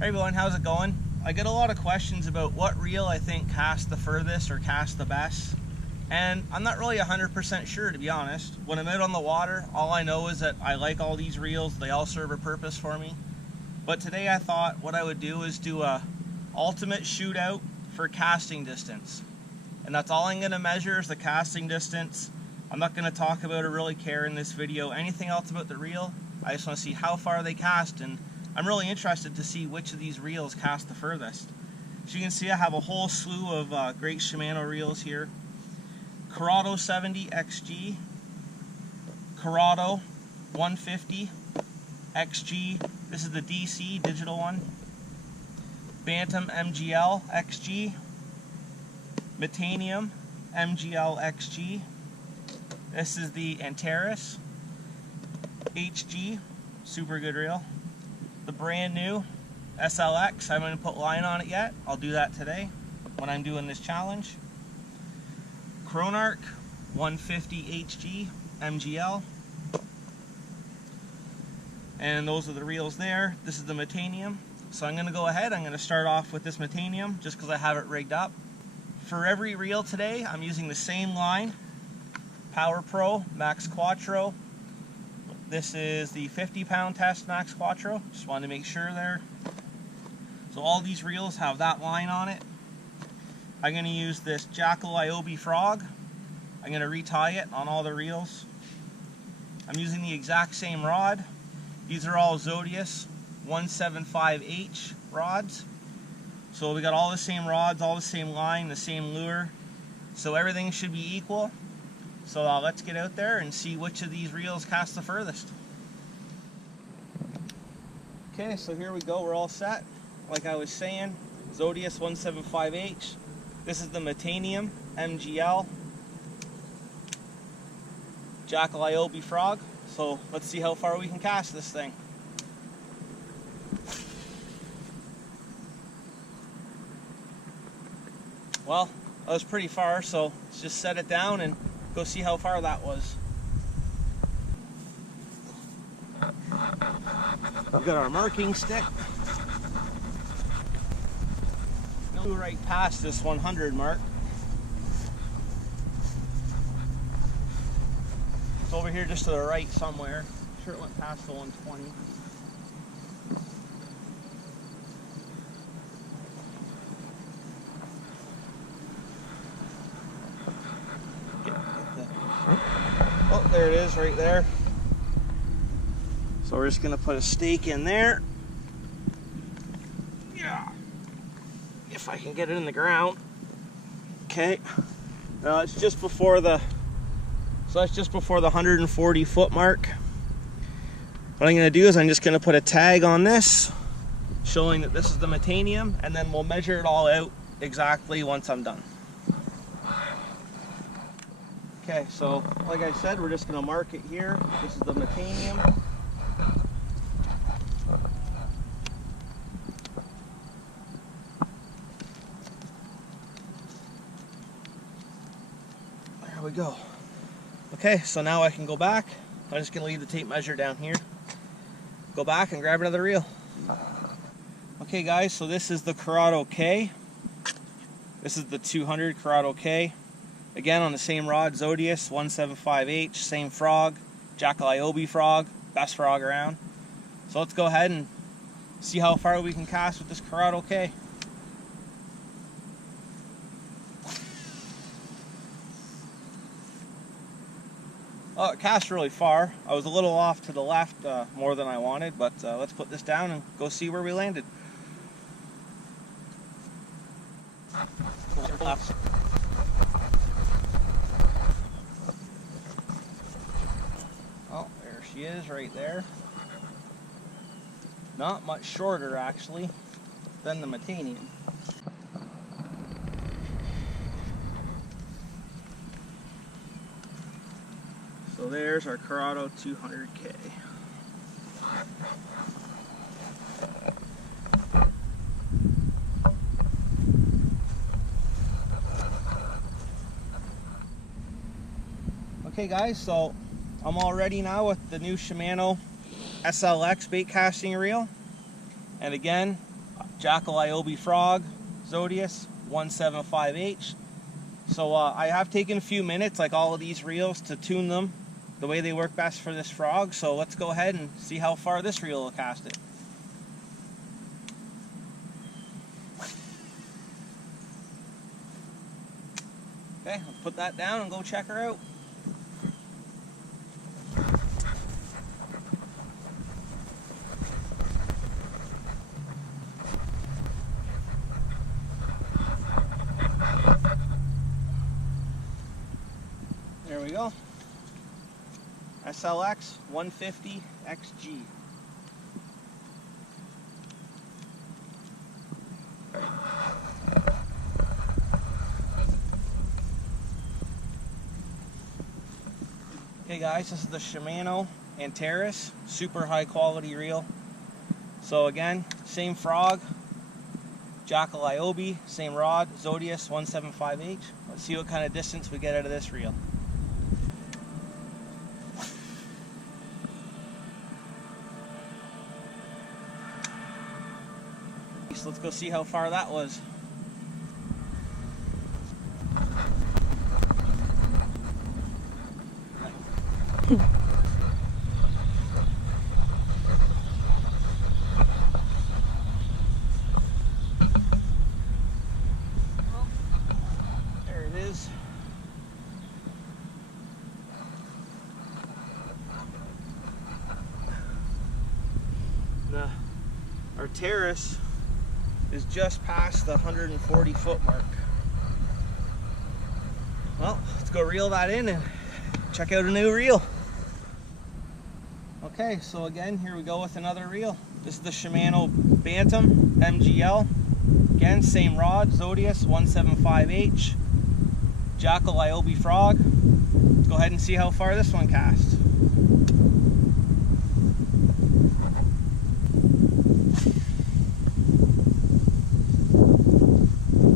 Hey everyone, how's it going? I get a lot of questions about what reel I think casts the furthest or casts the best, and I'm not really 100% sure, to be honest. When I'm out on the water, all I know is that I like all these reels. They all serve a purpose for me. But today I thought what I would do is do a ultimate shootout for casting distance. And that's all I'm going to measure is the casting distance. I'm not going to talk about or really care in this video anything else about the reel. I just want to see how far they cast, and I'm really interested to see which of these reels cast the furthest. As you can see, I have a whole slew of great Shimano reels here. Corrado 70 XG, Curado 150 XG, this is the DC digital one, Bantam MGL XG, Metanium MGL XG, this is the Antares HG, super good reel. The brand new SLX, I haven't put line on it yet. I'll do that today when I'm doing this challenge. Chronarch 150 HG MGL. And those are the reels there. This is the Metanium. So I'm going to go ahead, I'm going to start off with this Metanium just because I have it rigged up. For every reel today, I'm using the same line. Power Pro Max Quattro. This is the 50-pound test Max Quattro. Just wanted to make sure there. So all these reels have that line on it. I'm going to use this Jackal Iobi Frog. I'm going to retie it on all the reels. I'm using the exact same rod. These are all Zodius 175H rods. So we got all the same rods, all the same line, the same lure. So everything should be equal. So let's get out there and see which of these reels cast the furthest. Okay, so here we go, we're all set. Like I was saying, Zodius 175H. This is the Metanium MGL. Jackal Iobi Frog. So let's see how far we can cast this thing. Well, that was pretty far, so let's just set it down and go see how far that was. We've got our marking stick. Go right past this 100 mark. It's over here just to the right somewhere. I'm sure it went past the 120. Oh, there it is right there. So we're just going to put a stake in there. Yeah. If I can get it in the ground. Okay. Now it's just before the, so that's just before the 140 foot mark. What I'm going to do is I'm just going to put a tag on this showing that this is the Metanium, and then we'll measure it all out exactly once I'm done. Okay, so like I said, we're just going to mark it here. This is the Metanium. There we go. Okay, so now I can go back. I'm just going to leave the tape measure down here. Go back and grab another reel. Okay guys, so this is the Corrado K. This is the 200 Corrado K. Again, on the same rod, Zodius 175H, same frog, Jackal Iobi Frog, best frog around. So let's go ahead and see how far we can cast with this Corrado K. Oh, it cast really far. I was a little off to the left more than I wanted, but let's put this down and go see where we landed. Oh, there she is right there. Not much shorter actually than the Metanium. So there's our Corrado 200K. Okay guys, so I'm all ready now with the new Shimano SLX bait casting reel. And again, Jackal Iobi Frog Zodius 175H. So I have taken a few minutes, like all of these reels, to tune them the way they work best for this frog. So let's go ahead and see how far this reel will cast it. Okay, let's put that down and go check her out. There we go. SLX 150 XG. Okay guys, this is the Shimano Antares, super high quality reel. So again, same frog, Jackal Iobi, same rod, Zodius 175H. Let's see what kind of distance we get out of this reel. So let's go see how far that was. There it is. Our Teres is just past the 140 foot mark. Well, let's go reel that in and check out a new reel. Okay, so again, here we go with another reel. This is the Shimano Bantam MGL. Again, same rod, Zodius 175H, Jackal Iobi Frog. Let's go ahead and see how far this one casts.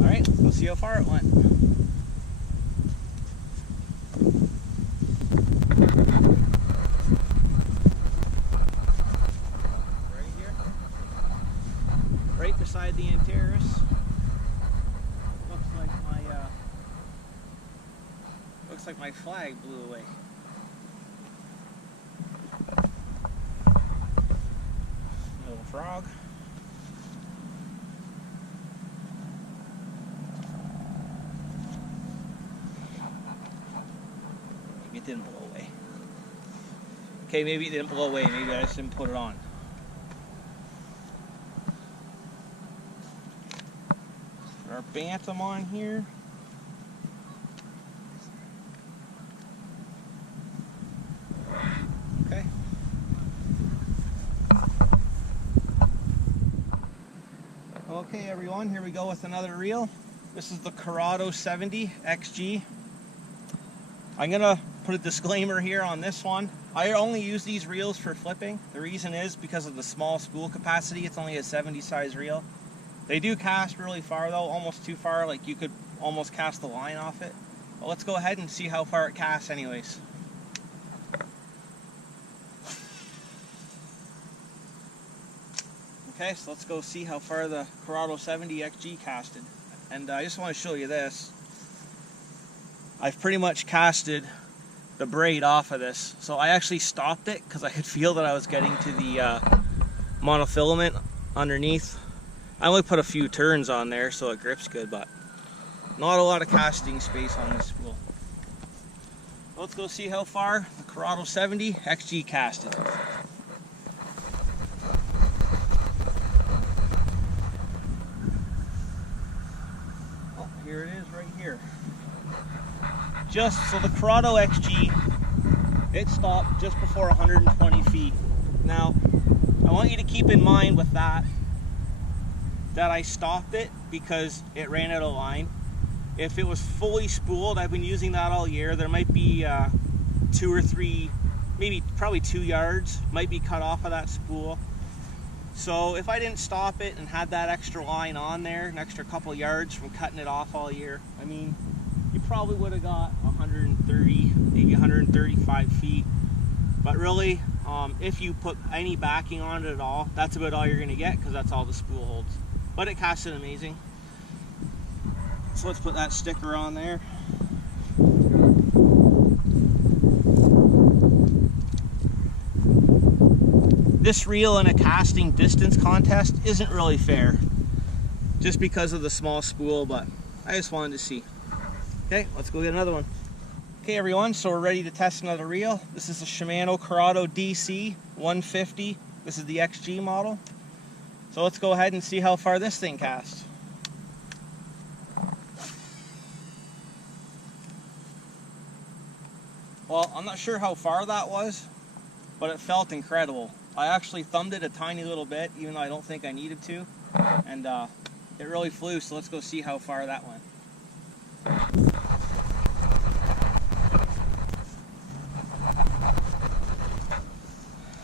Alright, let's go see how far it went. Right beside the Antares. Looks like my flag blew away. Little frog. Maybe it didn't blow away. Okay, maybe it didn't blow away. Maybe I just didn't put it on. Our Bantam on here. Okay. Okay everyone, here we go with another reel. This is the Corrado 70 XG. I'm gonna put a disclaimer here on this one. I only use these reels for flipping. The reason is because of the small spool capacity. It's only a 70 size reel. They do cast really far though, almost too far, like you could almost cast the line off it. But let's go ahead and see how far it casts anyways. Okay, so let's go see how far the Corrado 70 XG casted. And I just want to show you this. I've pretty much casted the braid off of this. So I actually stopped it because I could feel that I was getting to the monofilament underneath. I only put a few turns on there so it grips good, but not a lot of casting space on this spool. Let's go see how far the Corrado 70 XG casted. Oh, here it is right here. So the Corrado XG, it stopped just before 120 feet. Now, I want you to keep in mind with that I stopped it because it ran out of line. If it was fully spooled, I've been using that all year, there might be 2 or 3, probably 2 yards might be cut off of that spool. So if I didn't stop it and had that extra line on there, an extra couple yards from cutting it off all year, I mean, you probably would have got 130, maybe 135 feet. But really, if you put any backing on it at all, that's about all you're going to get because that's all the spool holds. but it casted amazing. So let's put that sticker on there. This reel in a casting distance contest isn't really fair, just because of the small spool, but I just wanted to see. Okay, let's go get another one. Okay everyone, so we're ready to test another reel. This is a Shimano Curado DC 150. This is the XG model. So let's go ahead and see how far this thing casts. Well, I'm not sure how far that was, but it felt incredible. I actually thumbed it a tiny little bit, even though I don't think I needed to, and it really flew, so let's go see how far that went.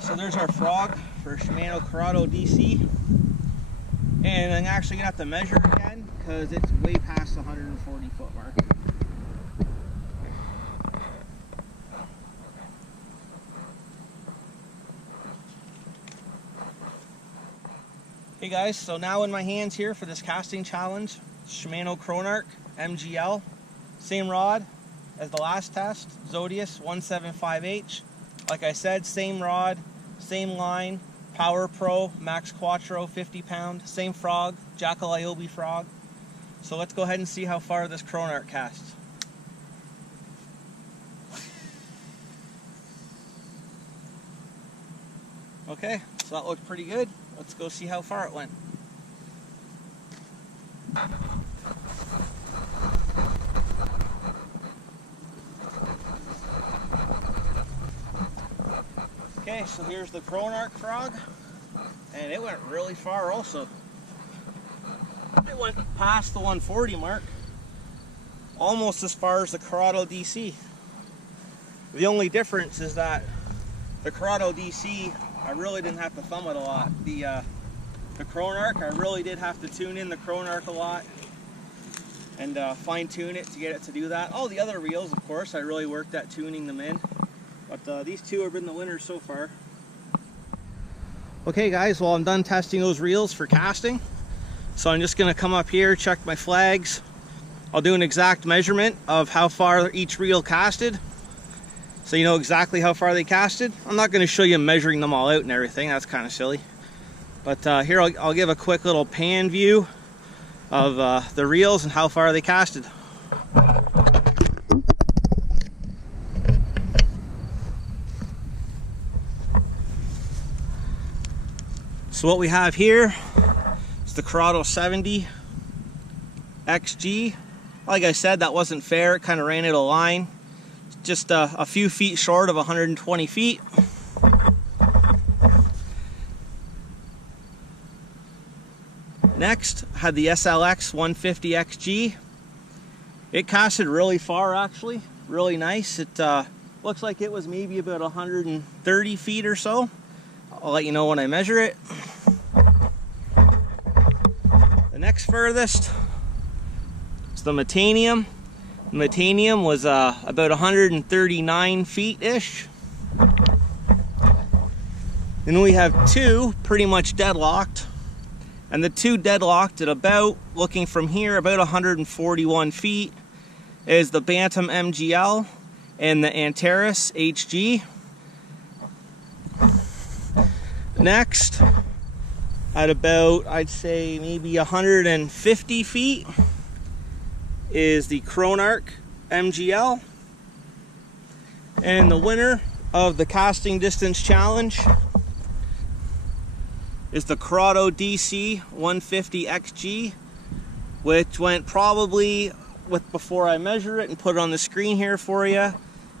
So there's our frog for Shimano Corrado DC, and I'm actually going to have to measure again because it's way past the 140 foot mark. Hey guys, so now in my hands here for this casting challenge, Shimano Chronarch MGL, same rod as the last test, Zodius 175H. Like I said, same rod, same line, Power Pro, Max Quattro, 50 pound, same frog, Jackal Iobi frog. So let's go ahead and see how far this Chronarch casts. Okay, so that looked pretty good. Let's go see how far it went. Okay, so here's the Chronarch frog, and it went really far also. It went past the 140 mark, almost as far as the Corrado DC. The only difference is that the Corrado DC, I really didn't have to thumb it a lot. The Chronarch, I really did have to tune in the Chronarch a lot and fine tune it to get it to do that. All the other reels, of course, I really worked at tuning them in, but these two have been the winners so far. Okay guys, well I'm done testing those reels for casting, so I'm just going to come up here, check my flags. I'll do an exact measurement of how far each reel casted, so you know exactly how far they casted. I'm not going to show you measuring them all out and everything, that's kind of silly. But here I'll give a quick little pan view of the reels and how far they casted. So what we have here is the Corrado 70 XG. Like I said, that wasn't fair, it kind of ran out of line. Just a few feet short of 120 feet. Next, I had the SLX 150 XG. It casted really far actually, really nice. It looks like it was maybe about 130 feet or so. I'll let you know when I measure it. The next furthest is the Metanium. The Metanium was about 139 feet-ish. Then we have two pretty much deadlocked. And the two deadlocked at about, looking from here, about 141 feet is the Bantam MGL and the Antares HG. Next, at about, I'd say maybe 150 feet is the Chronarch MGL. And the winner of the casting distance challenge is the Corrado DC 150 XG, which went probably, before I measure it and put it on the screen here for you,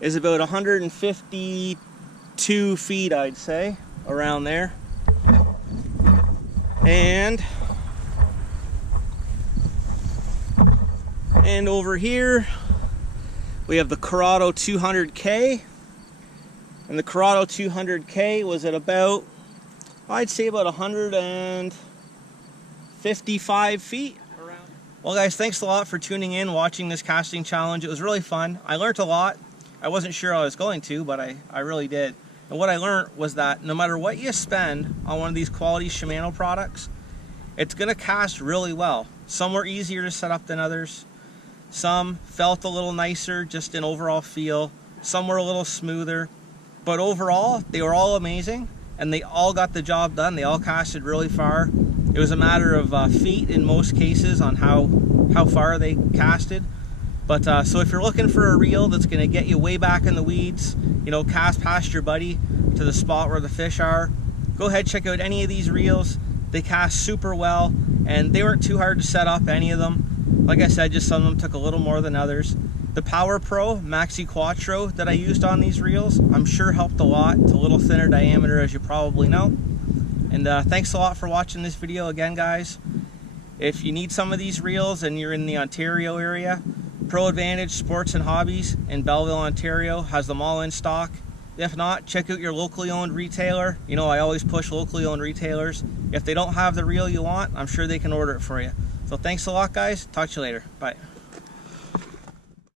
is about 152 feet, I'd say, around there. And over here we have the Corrado 200K, and the Corrado 200K was at about, I'd say about 155 feet. Well guys, thanks a lot for tuning in, watching this casting challenge. It was really fun. I learned a lot. I wasn't sure I was going to, but I really did. And what I learned was that no matter what you spend on one of these quality Shimano products, it's going to cast really well. Some were easier to set up than others. Some felt a little nicer just in overall feel. Some were a little smoother. But overall, they were all amazing, and they all got the job done. They all casted really far. It was a matter of feet in most cases on how far they casted. But so if you're looking for a reel that's going to get you way back in the weeds, you know, cast past your buddy to the spot where the fish are, go ahead, check out any of these reels. They cast super well, and they weren't too hard to set up, any of them. Like I said, just some of them took a little more than others. The Power Pro Maxi Quattro that I used on these reels, I'm sure helped a lot. It's a little thinner diameter, as you probably know. And thanks a lot for watching this video again, guys. If you need some of these reels and you're in the Ontario area, Pro Advantage Sports and Hobbies in Belleville, Ontario has them all in stock. If not, check out your locally owned retailer. You know, I always push locally owned retailers. If they don't have the reel you want, I'm sure they can order it for you. So thanks a lot, guys. Talk to you later. Bye.